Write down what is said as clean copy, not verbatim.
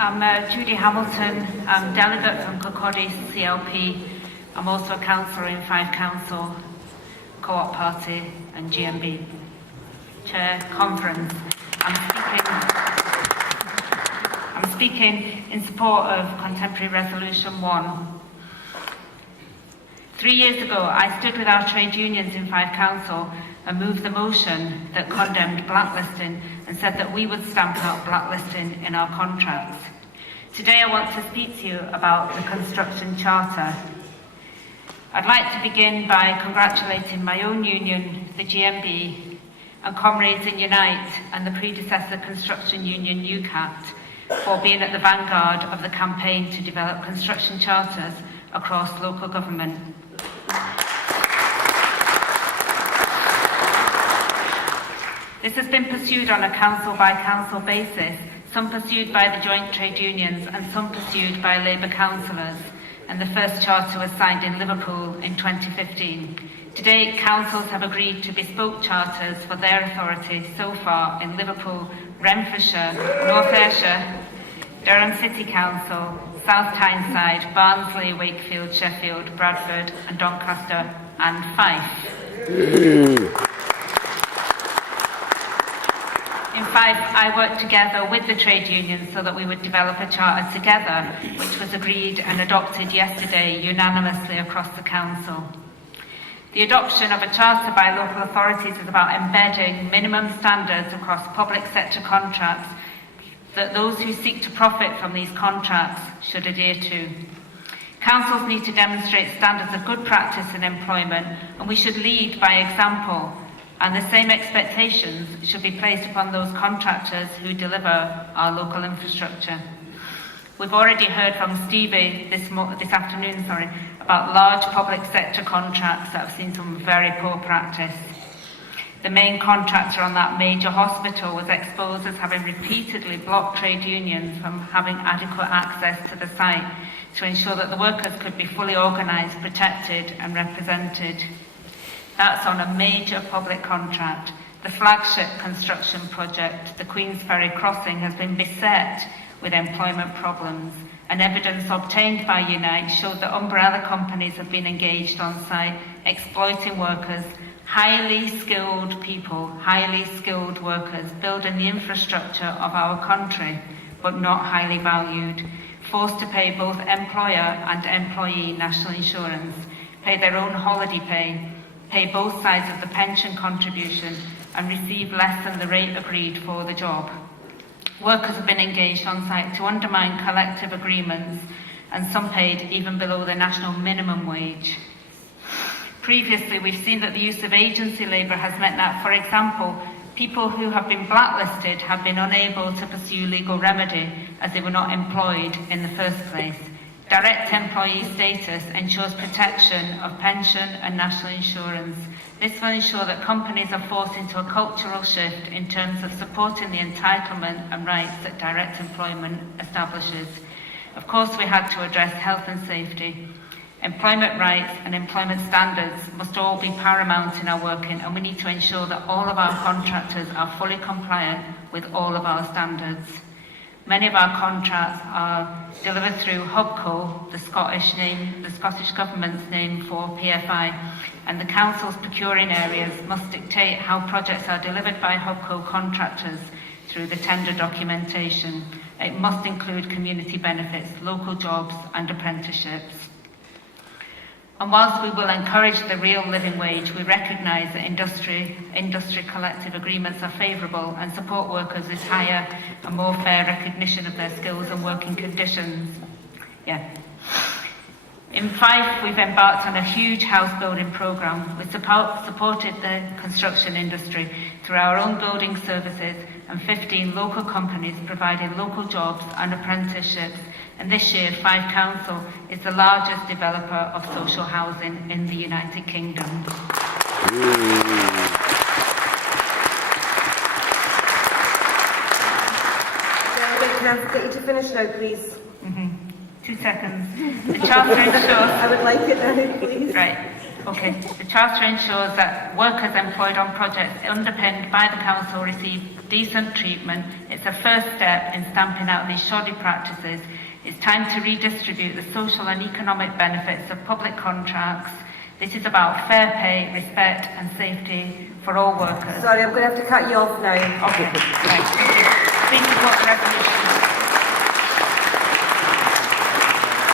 I'm Judy Hamilton. I'm delegate from Kirkcaldy CLP. I'm also a councillor in Fife Council, Co-op Party and GMB. Chair, conference. I'm speaking in support of Contemporary Resolution 1. 3 years ago, I stood with our trade unions in Fife Council and moved the motion that condemned blacklisting and said that we would stamp out blacklisting in our contracts. Today I want to speak to you about the Construction Charter. I'd like to begin by congratulating my own union, the GMB, and comrades in Unite and the predecessor construction union UCAT for being at the vanguard of the campaign to develop construction charters across local government. This has been pursued on a council-by-council basis, some pursued by the joint trade unions and some pursued by Labour councillors, and the first charter was signed in Liverpool in 2015. To date, councils have agreed to bespoke charters for their authority so far in Liverpool, Renfrewshire, North Ayrshire, Durham City Council, South Tyneside, Barnsley, Wakefield, Sheffield, Bradford and Doncaster and Fife. In Fife, I worked together with the trade unions so that we would develop a charter together, which was agreed and adopted yesterday unanimously across the council. The adoption of a charter by local authorities is about embedding minimum standards across public sector contracts that those who seek to profit from these contracts should adhere to. Councils need to demonstrate standards of good practice in employment, and we should lead by example. And the same expectations should be placed upon those contractors who deliver our local infrastructure. We've already heard from Stevie this afternoon, about large public sector contracts that have seen some very poor practice. The main contractor on that major hospital was exposed as having repeatedly blocked trade unions from having adequate access to the site to ensure that the workers could be fully organised, protected and represented. That's on a major public contract. The flagship construction project, the Queensferry Crossing, has been beset with employment problems, and evidence obtained by Unite showed that umbrella companies have been engaged on site, exploiting workers, highly skilled people, highly skilled workers, building the infrastructure of our country, but not highly valued, forced to pay both employer and employee national insurance, pay their own holiday pay both sides of the pension contribution and receive less than the rate agreed for the job. Workers have been engaged on site to undermine collective agreements, and some paid even below the national minimum wage. Previously, we've seen that the use of agency labour has meant that, for example, people who have been blacklisted have been unable to pursue legal remedy as they were not employed in the first place. Direct employee status ensures protection of pension and national insurance. This will ensure that companies are forced into a cultural shift in terms of supporting the entitlement and rights that direct employment establishes. Of course, we had to address health and safety. Employment rights and employment standards must all be paramount in our working, and we need to ensure that all of our contractors are fully compliant with all of our standards. Many of our contracts are delivered through HubCo, the Scottish Government's name for PFI, and the Council's procuring areas must dictate how projects are delivered by HubCo contractors through the tender documentation. It must include community benefits, local jobs and apprenticeships. And whilst we will encourage the real living wage, we recognise that industry collective agreements are favourable and support workers with higher and more fair recognition of their skills and working conditions. In Fife, we've embarked on a huge house building programme. We supported the construction industry through our own building services and 15 local companies providing local jobs and apprenticeships. And this year, Fife Council is the largest developer of social housing in the United Kingdom. Can I get you to finish now, please? 2 seconds. The Charter ensures... I would like it now, please. Right. Okay. The Charter ensures that workers employed on projects underpinned by the Council receive decent treatment. It's a first step in stamping out these shoddy practices. It's time to redistribute the social and economic benefits of public contracts. This is about fair pay, respect and safety for all workers. Sorry, I'm going to have to cut you off now. Okay. Right. Please support the resolution.